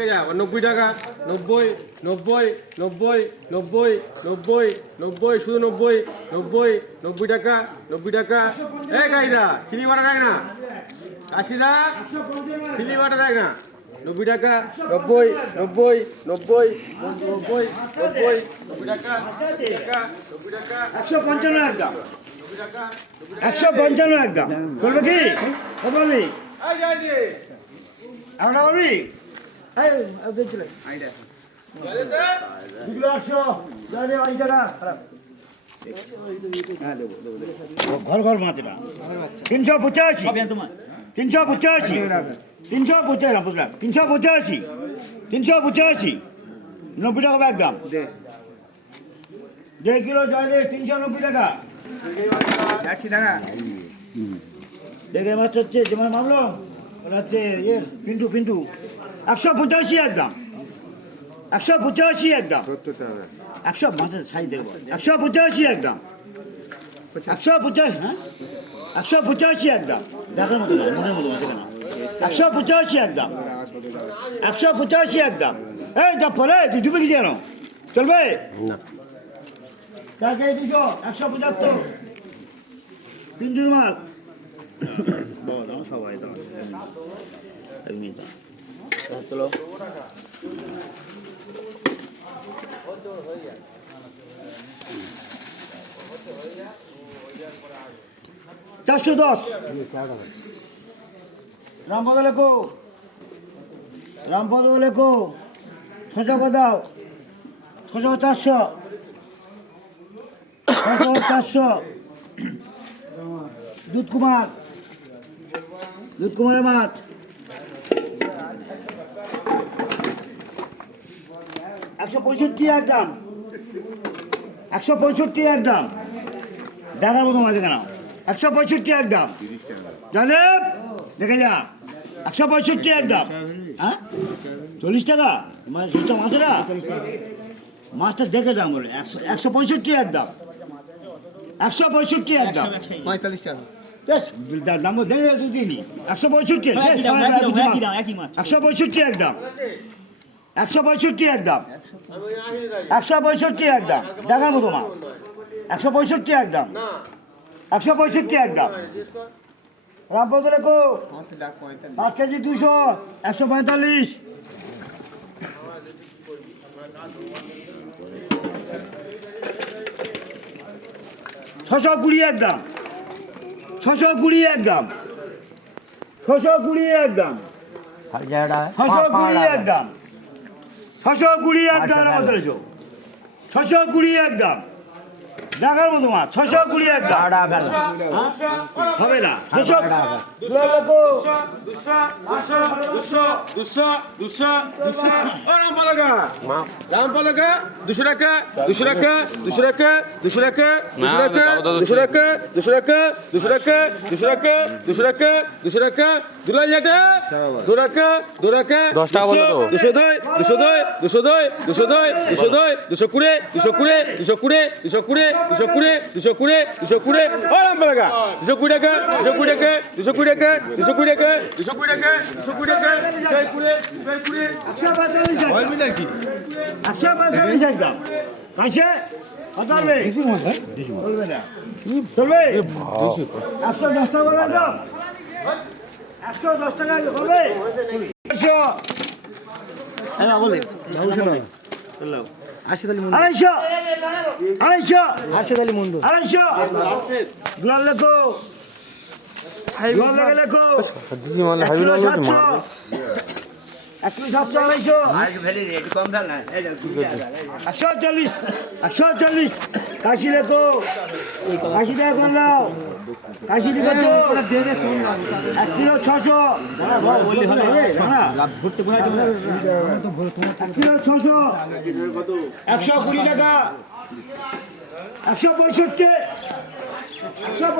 90 টাকা 90 90 90 90 90 90 শুধু 90 90 90 টাকা 90 টাকা এই গাইদা সিলি বাটা দেখ না কাশিদা সিলি বাটা দেখ না 90 টাকা 90 90 90 90 90 90 টাকা 90 টাকা 155 একদম 155 একদম বলবে কি বলবি এই যাই রে আমরা বলবি এই দেখলে আইডিয়া দুগুলো 800 যাবে 8 টাকা ঘর ঘর মাছটা 385 385 385 না বুঝলাম 385 385 90 টাকা একদম দেড় কিলো চাইলে 390 টাকা যাচ্ছি দাদা দেখে মাছ হচ্ছে যেমন মামলো ওটা হচ্ছে পিন্টু পিন্টু 185 একদম 185 একদম 100 মাছের সাইজ দেখবো 185 একদম 185 হ্যাঁ 185 একদম দেখার মতো না মনের মতো আছে কেন 185 একদম 185 একদম এই যা ফলে তুই ডুবে গেছি কেন চলবে না কাকে 175 পিন্টুর মাল সবাই চলো 410 রামপদ লেখো রামপদ লেখো 600 দাও 400 দুধ কুমারের মাছ 165 একদম 165 একদম দেখার মতো মাছ কেন 165 একদম জানেব দেখে যা 165 একদম হ্যাঁ 40 টাকা মাছটা মাছটা মাছটা দেখে দাম বলে 165 একদম 165 একদম 45 টাকা দাম দেখে দিনি 165 165 একদম 165 একদম 165 একদম দেখার মতো মাছ 165 একদম 165 একদম রামপদ রেখো 5 কেজি 200 145 620 একদম 620 একদম 620 একদম 620 একদম 620 একদম 620 একদম দেখার মতো মাছ 620 একদম হবে না 200 টাকা 200 টাকা 200 টাকা 200 টাকা 200 টাকা 200 টাকা 200 টাকা 200 টাকা 200 টাকা 200 টাকা 200 টাকা 200 টাকা 2 টাকা 2 টাকা 10 টাকা বলো তো 202 202 202 202 202 220 220 220 220 220 220 220 ও রামপদ টাকা 220 টাকা 220 টাকা 220 টাকা 220 টাকা 220 টাকা 220 টাকা 145 একদম কাছে কথা বলবে বলবে না চলবে 110 টাকা বলে দাও 110 টাকা বলবে 100 হ্যাঁ বলে 250 আড়াইশো মন্ডু 250 গুলাল লেখো গুলাল লেখো 100 140 কাশি লেখো কাশি টাকা কম দাও কাশি লিখো তো 1 কিলো 600 1 কিলো 600 120 টাকা 165